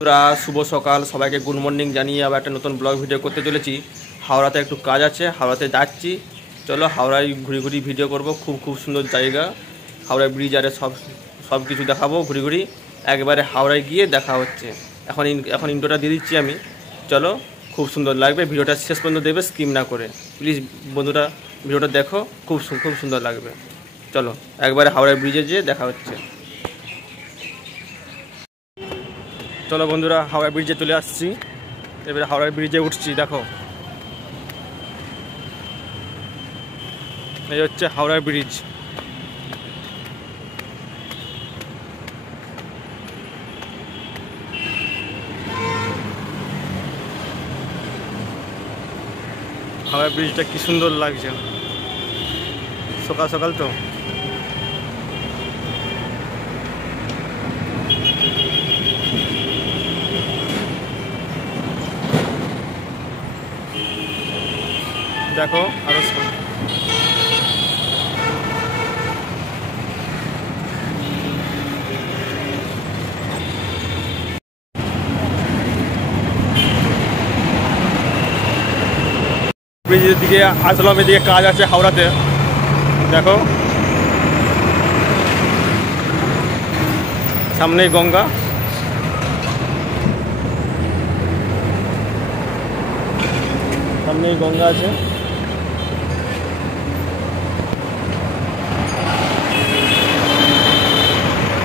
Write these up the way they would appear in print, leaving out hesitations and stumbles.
বন্ধুরা শুভ সকাল সবাইকে গুড মর্নিং জানিয়ে আবার একটা নতুন ব্লগ ভিডিও করতে চলেছি। হাওড়াতে একটু কাজ আছে, হাওড়াতে যাচ্ছি। চলো হাওড়ায় ঘুরি ঘুরি ভিডিও করব। খুব সুন্দর জায়গা, হাওড়া ব্রিজ আরে সব কিছু দেখাবো ঘুরি ঘুরি। একবারে হাওড়ায় গিয়ে দেখা হচ্ছে। এখন ইন্ট্রোটা দিয়ে দিচ্ছি আমি। চলো, খুব সুন্দর লাগবে, ভিডিওটা শেষ পর্যন্ত দেবে স্কিপ না করে। প্লিজ বন্ধুরা ভিডিওটা দেখো, খুব সুন্দর লাগবে। চলো একবারে হাওড়া ব্রিজে যেয়ে দেখা হচ্ছে। চলো বন্ধুরা হাওড়া ব্রিজে চলে আসছি, এবারে হাওড়া ব্রিজে উঠছি। দেখো এই হচ্ছে হাওড়া ব্রিজ। হাওড়া ব্রিজটা কি সুন্দর লাগছে, সকাল সকাল তো। দেখো আরো ব্রিজের দিকে আসলাম, এদিকে কাজ আছে হাওড়াতে। দেখো সামনেই গঙ্গা, সামনেই গঙ্গা আছে।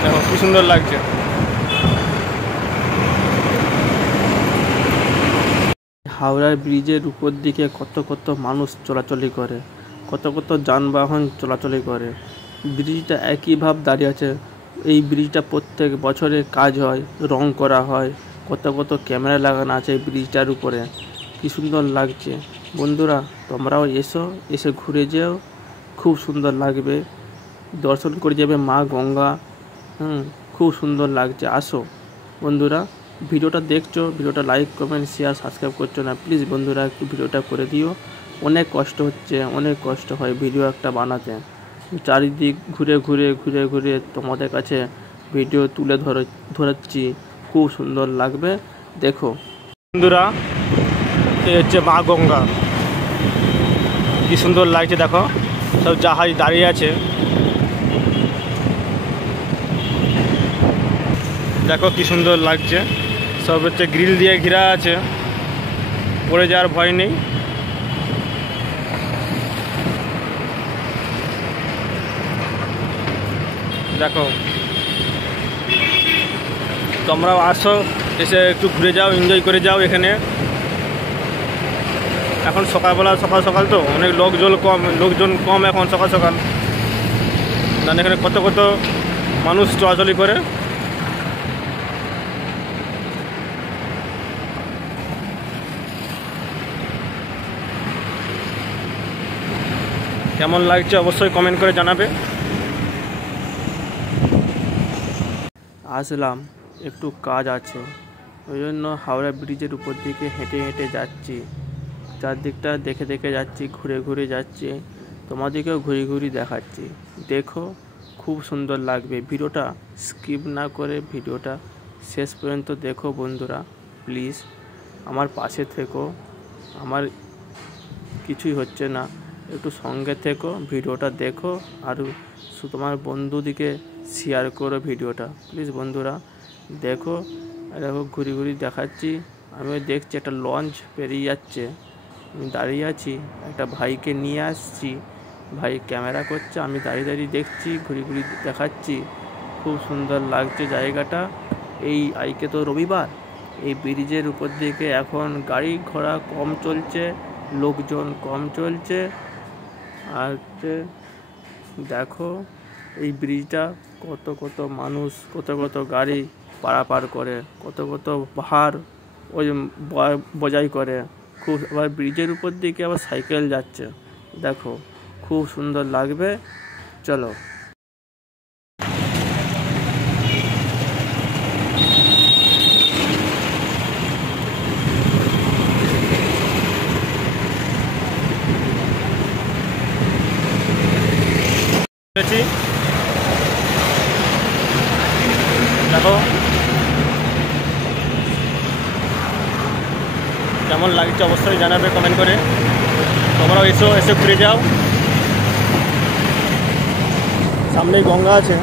দেখো কি সুন্দর লাগছে। হাওড়ার ব্রিজের উপর দিকে কত মানুষ চলাচলি করে, কত যানবাহন চলাচলি করে। ব্রিজটা একইভাবে দাঁড়িয়ে আছে। এই ব্রিজটা প্রত্যেক বছরে কাজ হয়, রং করা হয়, কত ক্যামেরা লাগানো আছে এই ব্রিজটার উপরে। কি সুন্দর লাগছে। বন্ধুরা তোমরাও এসে ঘুরে যেও, খুব সুন্দর লাগবে। দর্শন করে যাবে মা গঙ্গা। খুব সুন্দর লাগছে। আসো বন্ধুরা, ভিডিওটা দেখছো, ভিডিওটা লাইক কমেন্ট শেয়ার সাবস্ক্রাইব করছো না, প্লিজ বন্ধুরা একটু ভিডিওটা করে দিও। অনেক কষ্ট হচ্ছে, অনেক কষ্ট হয় ভিডিও একটা বানাতে। চারিদিক ঘুরে তোমাদের কাছে ভিডিও তুলে ধরাচ্ছি। খুব সুন্দর লাগবে, দেখো বন্ধুরা। এই হচ্ছে মা গঙ্গা, কি সুন্দর লাগছে। দেখো সব জাহাজ দাঁড়িয়ে আছে। দেখো কি সুন্দর লাগছে। সব হচ্ছে গ্রিল দিয়ে ঘেরা আছে, পড়ে যাওয়ার ভয় নেই। দেখো তোমরাও আসো, এসে একটু ঘুরে যাও, এনজয় করে যাও। এখানে এখন সকালবেলা, সকাল তো অনেক লোকজন কম এখন সকাল না, এখানে কত মানুষ চলাচলি করে। কেমন লাগছে অবশ্যই কমেন্ট করে জানাবে। আসলাম, একটু কাজ আছে, ওই জন্য হাওড়া ব্রিজের উপর দিকে হেঁটে যাচ্ছি। চারদিকটা দেখে যাচ্ছি, ঘুরে যাচ্ছি। তোমাদেরকেও ঘুরি দেখাচ্ছি। দেখো খুব সুন্দর লাগবে। ভিডিওটা স্কিপ না করে ভিডিওটা শেষ পর্যন্ত দেখো বন্ধুরা। প্লিজ আমার পাশে থেকো, আমার কিছুই হচ্ছে না, একটু সঙ্গে থেকো, ভিডিওটা দেখো। আর তোমার বন্ধুদিকে শেয়ার করো ভিডিওটা, প্লিজ বন্ধুরা। দেখো ঘুরি দেখাচ্ছি। আমি দেখছি একটা লঞ্চ পেরিয়ে যাচ্ছে, আমি দাঁড়িয়ে আছি, একটা ভাইকে নিয়ে আসছি। ভাই ক্যামেরা করছে, আমি দাঁড়িয়ে দেখছি, ঘুরি দেখাচ্ছি। খুব সুন্দর লাগছে জায়গাটা। আজকে তো রবিবার, এই ব্রিজের উপর দিকে এখন গাড়ি ঘোড়া কম চলছে, লোকজন কম চলছে। আর দেখো এই ব্রিজটা কত মানুষ, কত গাড়ি পারাপার করে, কত পাহাড় ওই বজাই করে। খুব আবার ব্রিজের উপর দিকে আবার সাইকেল যাচ্ছে। দেখো খুব সুন্দর লাগবে। চলো দেখো কেমন লাগছে অবশ্যই জানাবে কমেন্ট করে। তোমরাও এসে ঘুরে যাও, সামনেই গঙ্গা আছে,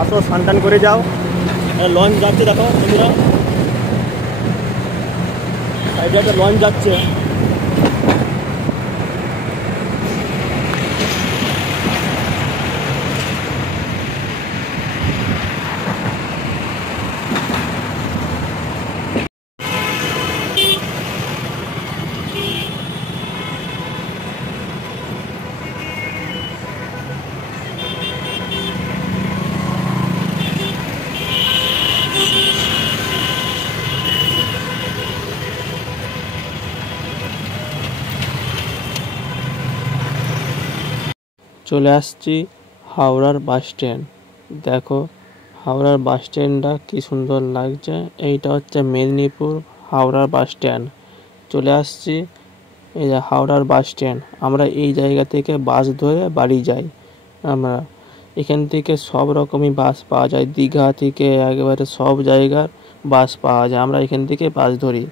আসো স্নান করে যাও। লঞ্চ যাচ্ছে দেখো বন্ধুরা, সাইডে একটা লঞ্চ যাচ্ছে। চলে আসছি হাওড়ার বাস স্ট্যান্ড। দেখো হাওড়ার বাস স্ট্যান্ডটা কি সুন্দর লাগছে। এইটা হচ্ছে মেদিনীপুর হাওড়ার বাস স্ট্যান্ড। চলে আসছি, এই যে হাওড়ার বাস স্ট্যান্ড। আমরা এই জায়গা থেকে বাস ধরে বাড়ি যাই। আমরা এখান থেকে সব রকমই বাস পাওয়া যায়, দীঘা থেকে একেবারে সব জায়গার বাস পাওয়া যায়। আমরা এখান থেকে বাস ধরি।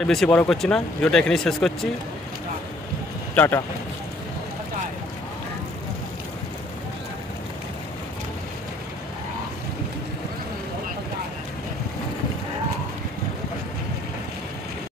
বেশি বড় করছি না, ভিডিওটা এখানেই শেষ করছি। টাটা।